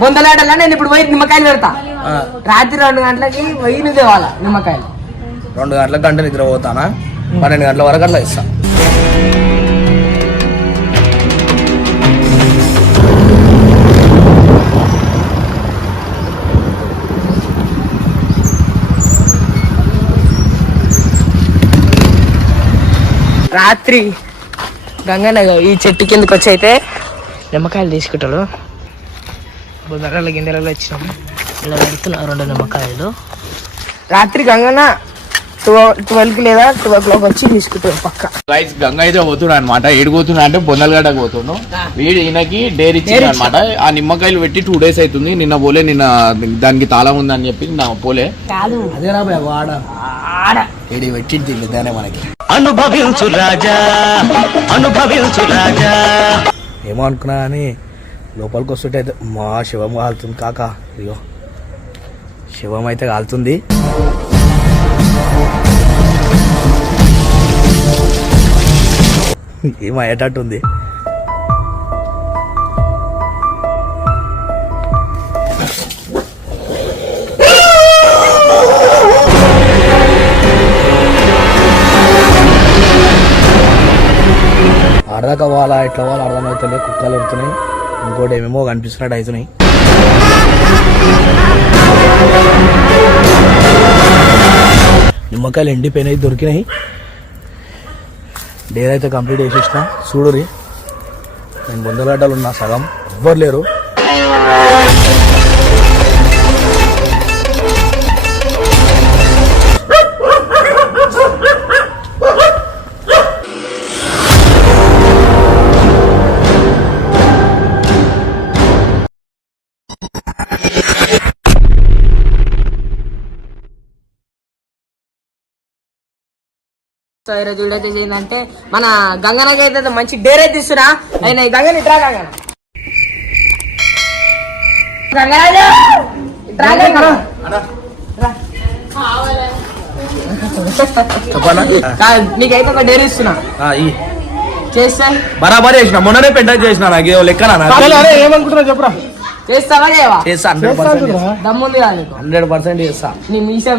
బొందలాడలా నేను ఇప్పుడు పోయి నిమ్మకాయలు పెడతా. రాత్రి 2 గంటలకి పోయి నువ్వు తేవాలా నిమ్మకాయలు. 2 గంటలకు గంట నిద్ర పోతానా, 12 గంటల వరకు అట్లా ఇస్తా. రాత్రి గంగనగర్ ఈ చెట్టు కిందకి వచ్చి అయితే నిమ్మకాయలు తీసుకుంటాడు. బుధవారాల గింజలలో వచ్చినాము, ఇలా పెడుతున్నా 2 నిమ్మకాయలు. రాత్రి గంగన 12కి లేదా 2 o'clock వచ్చి తీసుకుంటాడు పక్క. గంగ అయితే పోతున్నా అనమాట. ఏడిపోతున్నా అంటే బొందలగడ్డకు పోతున్నాం. వీడు ఈయనకి డేర్ ఇచ్చింది అనమాట. ఆ నిమ్మకాయలు పెట్టి 2 days అవుతుంది. నిన్న పోలే, నిన్న దానికి తాళం ఉందని చెప్పి నా పోలే. కాదు అదేనా వాడ ఏడి పెట్టింది దానే మనకి. అనుభవించు రాజా, అనుభవించు రాజా. ఏమో అనుకున్నా కానీ లోపలికి వస్తుంటే అయితే మా శివం కాలుతుంది కాక. అయ్యో శివం అయితే కాలుతుంది. ఏం అయ్యేటట్టుంది. ఆడదాకా వాళ్ళ ఇట్లా వాళ్ళు అర్థమవుతుంది. కుక్కలు ఉడుతున్నాయి, ఇంకోటి ఏమేమో కనిపిస్తున్నట్టు అవుతున్నాయి. నిమ్మకాయలు ఎండిపోయినాయి, దొరికినాయి. డేర్ అయితే కంప్లీట్ చేసేసిన. చూడురి, నేను బొందలగడ్డలు ఉన్నా, సగం ఎవ్వరు లేరు. సో ఈరోజు వీడియో అయితే ఏంటంటే మన గంగనకి అయితే మంచి డేర్ అయితే ఇస్తున్నా. ఆయన గంగని ఇట్రా గంగన నీకైతే ఒక డేర్ ఇస్తున్నా. చేస్తా బరాబర్ చేసిన. మొన్ననే పెద్ద చేసిన. నాకు లెక్కనా ఏమనుకుంటున్నా చెప్పరా. చేస్తావా లేవా? చేస్తా 100%. దమ్ముంది కాదు 100% చేస్తా. నీ మీసం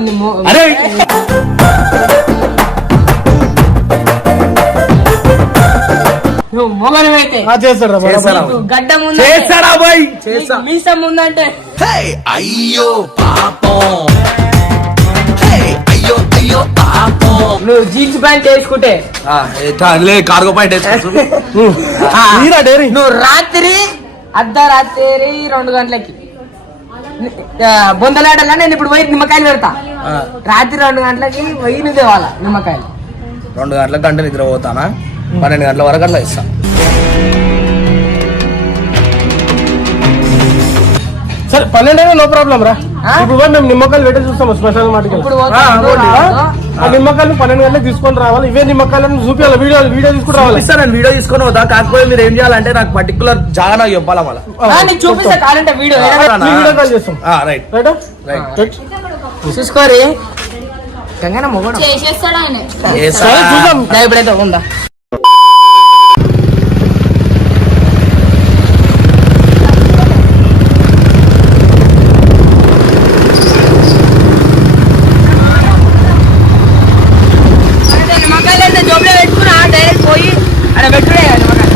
గడ్డ మీసం ముందంటే అయ్యో పాపం, అయ్యో అయ్యో పాపం. నువ్వు జీన్స్ ప్యాంట్ వేసుకుంటే కార్గో ప్యాంట్ నువ్వు రాత్రి అర్ధరాత్రి 2 గంటలకి బొందలాడలా నేను ఇప్పుడు పోయి నిమ్మకాయలు పెడతా. రాత్రి 2 గంటలకి పోయి నువ్వు తేవాలా నిమ్మకాయలు. 2 గంటలకు గంట నిద్ర పోతానా, 12 గంటల వరకు అట్లా ఇస్తా. సరే 12 నో ప్రాబ్లం రా. ఇప్పుడు మేము నిమ్మకాయలు పెట్టి చూస్తాము స్పెషల్ మాటకి. నిమ్మకాయలు 12 గంటలకు తీసుకొని రావాలి. ఇవే నిమ్మకాయలను చూపించాలి. వీడియో తీసుకుని రావాలి. నేను వీడియో తీసుకొని పోతా. కాకపోతే మీరు ఏం చేయాలంటే నాకు పర్టికులర్ జాగా నాకు చెప్పాలా మళ్ళీ చూపిస్తా. కావాలంటే వీడియో కాల్ చేస్తాం. రైట్ రైట్ చూసుకోరి. గంగన మొగడు చేసేస్తాడు ఆయన. చూద్దాం ఇప్పుడైతే ఉందా. నిమ్మకాయలు అయితే జోబులో పెట్టుకున్నా. డైరెక్ట్ పోయి అక్కడ పెట్టుడే నిమ్మకాయలు.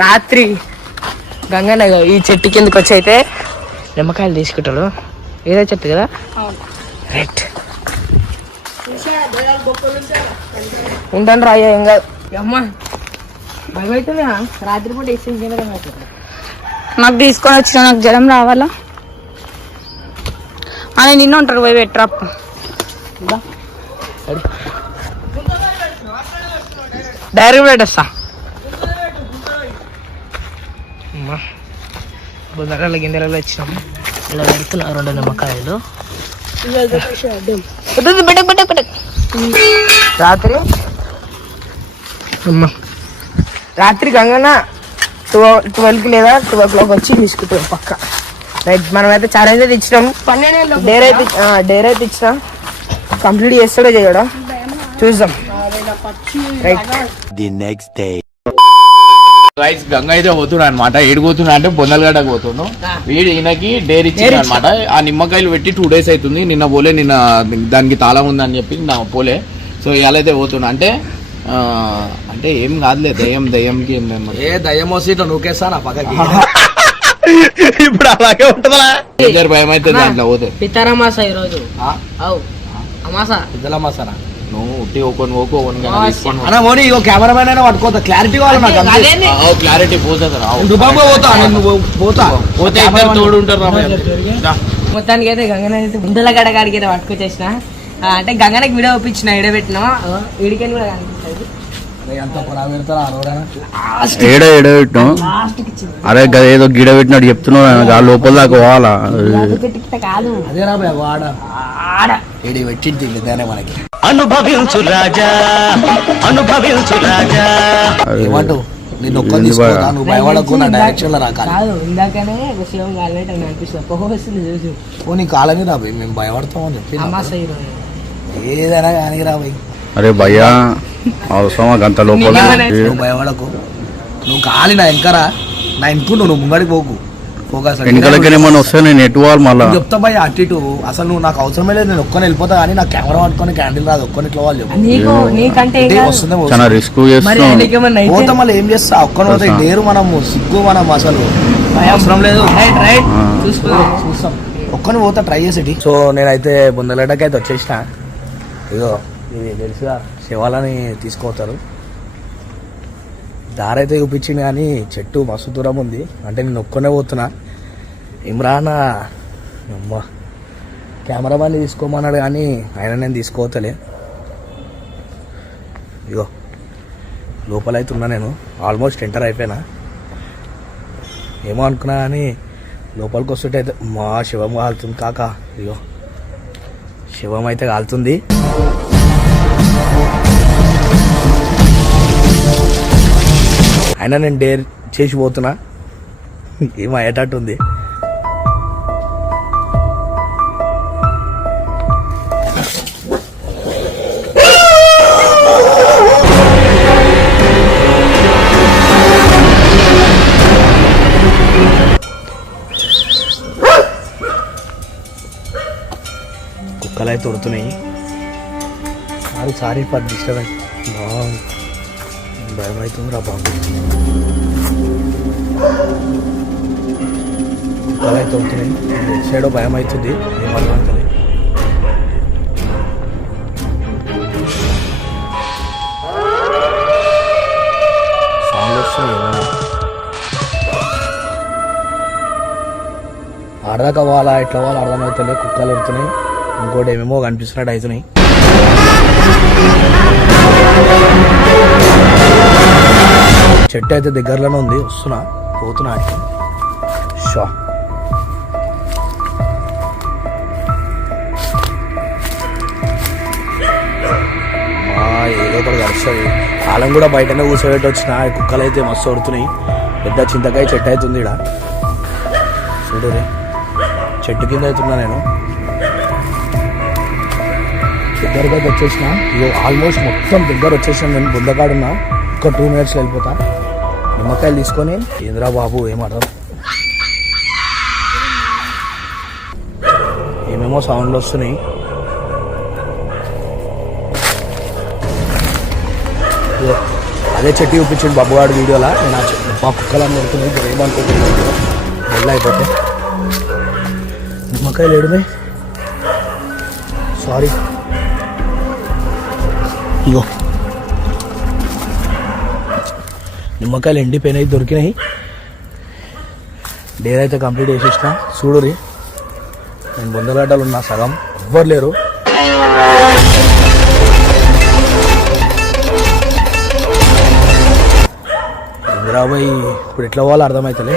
రాత్రి గంగనగర్ ఈ చెట్టు కిందకి వచ్చి అయితే నిమ్మకాయలు తీసుకుంటాడు. ఏదో చెట్టు కదా. రైట్ ఉంటాను రా. ఏం కాదు అమ్మా, భయమవుతుందా రాత్రిపూట వేసి. నాకు తీసుకొని వచ్చిన నాకు జ్వరం రావాలా అని నిన్న ఉంటారు. పోయి పెట్టరా డైరెక్ట్ పెట్టేస్తా. బుధవారాల గింజలలో వచ్చినాము. ఇలా పెడుతున్నా 2 నిమ్మకాయలు. రాత్రి గంగన 12కి లేదా 2 o'clock వచ్చి తీసుకుంటాం పక్క. రైట్, మనమైతే ఛాలెంజ్ అయితే ఇచ్చినాం. డేర్ అయితే ఇచ్చినాం. కంప్లీట్ చేస్తాడో చేయడా చూద్దాం. Right, the next day rice Ganga అయితే పోతున్నా అనమాట. ఏడిపోతున్నా అంటే బొందలగడ్డకు పోతున్నాం. వీడు ఈయనకి డేర్ ఇచ్చింది అనమాట. ఆ నిమ్మకాయలు పెట్టి 2 days అవుతుంది. నిన్న పోలే, నిన్న దానికి తాళం ఉందని చెప్పి నా పోలే. సో ఇవాళ అయితే పోతున్నా. అంటే ఏం కాదులే, దయ్యంకి ఏం లేదు. ఏ దయ్యం వస్తే నూకేస్తాను పక్కకి. ఇప్పుడు అలాగే ఉంటుందా? భయం అయితే దాంట్లో పోతే. పితారమాస ఈరోజు అమాసా ఇద్దల మసాలా నువ్వు ఉట్టి ఓకో అన్న మోని ఇగో కెమెరామెన్ అయినా పట్టుకోతా. క్లారిటీ కావాలి నాకు. క్లారిటీ పోతుంది. దుబాయ్ పోతా నేను పోతా. పోతే ఇద్దరు తోడు ఉంటారు. మొత్తానికి అయితే గంగన అయితే గుండెల గడగాడికి అయితే పట్టుకొచ్చేసిన. అంటే గంగనకి వీడియో ఒప్పించిన, వీడియో పెట్టినా వీడికని కూడా కనిపిస్తుంది. ఏడ పెట్టినాం. అరే ఏదో గిడ పెట్టినట్టు చెప్తున్నావు. లోపల దాకా పోవాలా? కాదు, అదేనా వాడ ఏడి పెట్టింది మనకి. అనుభవించు రాజా, అనుభవించు రాజా. ఏమంటావు? నేను ఒక్క తీసుకోదా, నువ్వు భయపడకు. నా డైరెక్షన్ లో రాకాలి. కాదు, ఇందాకనే శివం కాలినట్టు అనిపిస్తుంది. పొగొస్తుంది చూసి. ఓ నీ కాలని రాబోయ్, మేము భయపడతామని చెప్పి. అమాస ఈరోజు ఏదైనా కానీ రాబోయ్. అరే భయ్యా అవసరమా గంత లోపల? నువ్వు భయపడకు. నువ్వు కాలి నా వెనకరా, నా ఇంకు నువ్వు ముంగడికి పోకు. వెనకలకి ఏమన్నా వస్తే నేను ఎటు వాళ్ళు మళ్ళీ చెప్తా భయ అటు ఇటు. అసలు నువ్వు నాకు అవసరమే లేదు. నేను ఒక్కని వెళ్ళిపోతా కానీ నా కెమెరా పట్టుకొని క్యాండిల్ రాదు. ఒక్కని ఇట్లా వాళ్ళు చాలా రిస్క్ చేస్తున్నాం. పోతా మళ్ళీ ఏం చేస్తా? ఒక్కని పోతే లేరు మనము. సిగ్గు మనం అసలు అవసరం లేదు. చూస్తాం. ఒక్కని పోతా ట్రై చేసేటి. సో నేనైతే బుందలడ్డకి అయితే వచ్చేసిన. ఇగో ఇది తెలుసుగా, శివాలని తీసుకోతారు. దారైతే చూపించింది కానీ చెట్టు మస్తు దూరం ఉంది. అంటే నేను ఒక్కనే పోతున్నా. ఇమ్రాన్ అమ్మ కెమెరామెన్ తీసుకోమన్నాడు కానీ ఆయన నేను తీసుకోవతలే. ఇగో లోపలైతే ఉన్నా. నేను ఆల్మోస్ట్ ఎంటర్ అయిపోయినా. ఏమో అనుకున్నా కానీ లోపలికి వస్తుంటే అయితే మా శివం కాలుతుంది కాక. ఇగో శివం అయితే కాలుతుంది. అయినా నేను డేర్ చేసి పోతున్నా. ఏం అయ్యేటట్టు ఉంది. కుక్కలు అయితే ఉడుతున్నాయి. Sorry for disturbance. భయం అవుతుంది రా బాబు. కుక్కలు అయితే ఉడుతున్నాయి. సైడ్ భయం అవుతుంది. ఏమన్నా సౌండ్ వస్తుంది. ఆడదాకా వాళ్ళ ఎట్లా వాళ్ళు అర్థమవుతుంది. కుక్కలు ఉడుతున్నాయి. ఇంకోటి ఏమేమో కనిపిస్తున్నట్టు అవుతున్నాయి. చెట్టు అయితే దగ్గరలోనే ఉంది. వస్తున్నా, పోతున్నా. షా ఏదో ఒకటి కలుస్తుంది. కాలం కూడా బయటనే కూర్చోబెట్టి వచ్చిన. కుక్కలు అయితే మస్తు కొడుతున్నాయి. పెద్ద చింతకాయ చెట్టు అవుతుంది ఇక్కడ చూడు. చెట్టు కింద అవుతున్నా నేను. దగ్గరగా వచ్చేసిన. ఇగో ఆల్మోస్ట్ మొత్తం దగ్గర వచ్చేసాను నేను. బుందకాడున్నా. ఒక 2 minutes వెళ్ళిపోతా. నిమ్మకాయలు తీసుకొని ఏంద్రా బాబు ఏమర్థం. ఏమేమో సౌండ్లు వస్తున్నాయి. అదే చెట్టు చూపించండి బాబువాడు వీడియోలా. నేను మా కుక్కలను కొడుతున్నాయి. ఏమనుకుంటున్నాను వెళ్ళి అయిపోతే. నిమ్మకాయలు ఏడుమే. సారీ. ఇగో నిమ్మకాయలు ఎండిపోయినాయి, దొరికినాయి. డేర్ అయితే కంప్లీట్ చేసేసిన. చూడురి, నేను బొందలగడ్డలు ఉన్నా. సగం ఎవ్వరు లేరు. ఇందిరాబాయి ఇప్పుడు ఎట్లా పోవాలో అర్థమవుతలే.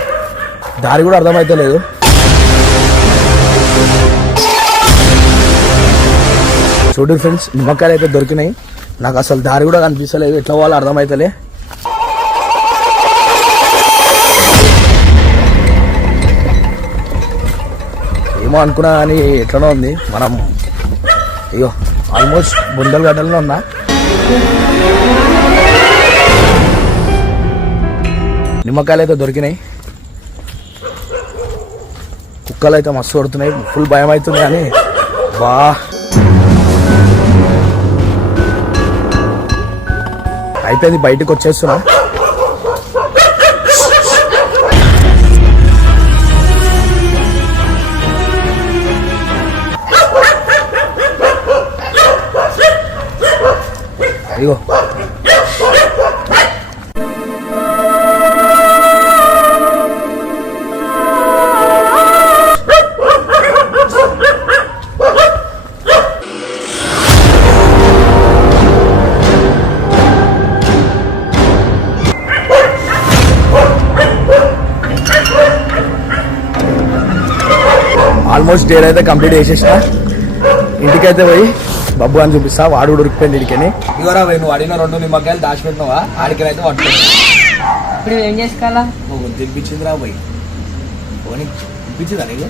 దారి కూడా అర్థమైతే లేదు. చూడు ఫ్రెండ్స్, నిమ్మకాయలు అయితే దొరికినాయి. నాకు అసలు దారి కూడా కనిపిస్తలేదు, ఎట్లా వాళ్ళు అర్థమైతలే. ఏమో అనుకున్నా కానీ ఎట్లనో ఉంది. మనం అయ్యో ఆల్మోస్ట్ బొందల గడ్డల్లో ఉన్నా. నిమ్మకాయలు అయితే దొరికినాయి. కుక్కలు అయితే మస్తు కొడుతున్నాయి, ఫుల్ భయం అవుతుంది. కానీ బా అయిపోయింది, బయటకు వచ్చేస్తున్నా. అయ్యో ఆల్మోస్ట్ డేర్ అయితే కంప్లీట్ చేసేసిన. ఇంటికైతే పోయి బబ్బు అని చూపిస్తా, వాడు ఉడికిపోయింది ఇడికని. ఇవరా నువ్వు అడిగిన 2 నిమ్మకాయలు దాచిపెట్టినావా, ఆడికైతే పట్టుకో. ఇప్పుడు ఏం చేసుకోవాలా? తినిపించిందిరా పోయి పోనీ, తినిపించిందా నీకు?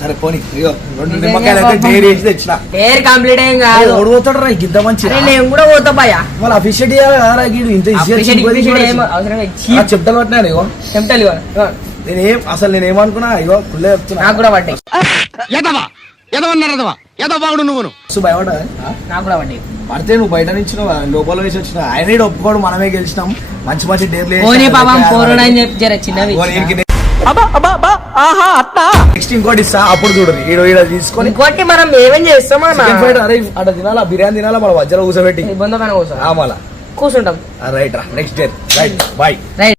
సరే పోనీ. ఇగో 2 నిమ్మకాయలు అయితే డేర్ వేసి తెచ్చిన. డేర్ కంప్లీట్ ఏం కాదు. ఓడిపోతాడు రా గిద్ద మంచి. నేను కూడా పోతా భయ్యా. మళ్ళీ అఫిషియట్ ఇంత చెప్తాను పట్టినా. ఇగో చెప్తాను నేనేమనుకున్నా, ఇగో కుళ్ళే చెప్తున్నా. నాకు కూడా పట్టాయి. భయపడ్డా నాకు కూడా పట్టాయి. పడితే నువ్వు బయట నుంచి లోపల వేసి వచ్చిన. ఆయన ఒప్పుకోడు, మనమే గెలిచినాం. మంచి మంచి డేర్లు నెక్స్ట్ ఇంకోటి ఇస్తా, అప్పుడు చూడు. ఈడ తీసుకొని ఇంకోటి మనం ఏమేం చేస్తాం అరే అక్కడ తినాలా, బిర్యానీ తినాలా, మన మధ్యలో కూర్చోబెట్టి బంధమైన మళ్ళా కూర్చుంటాం. రైట్ రా next day. Right bye. Right.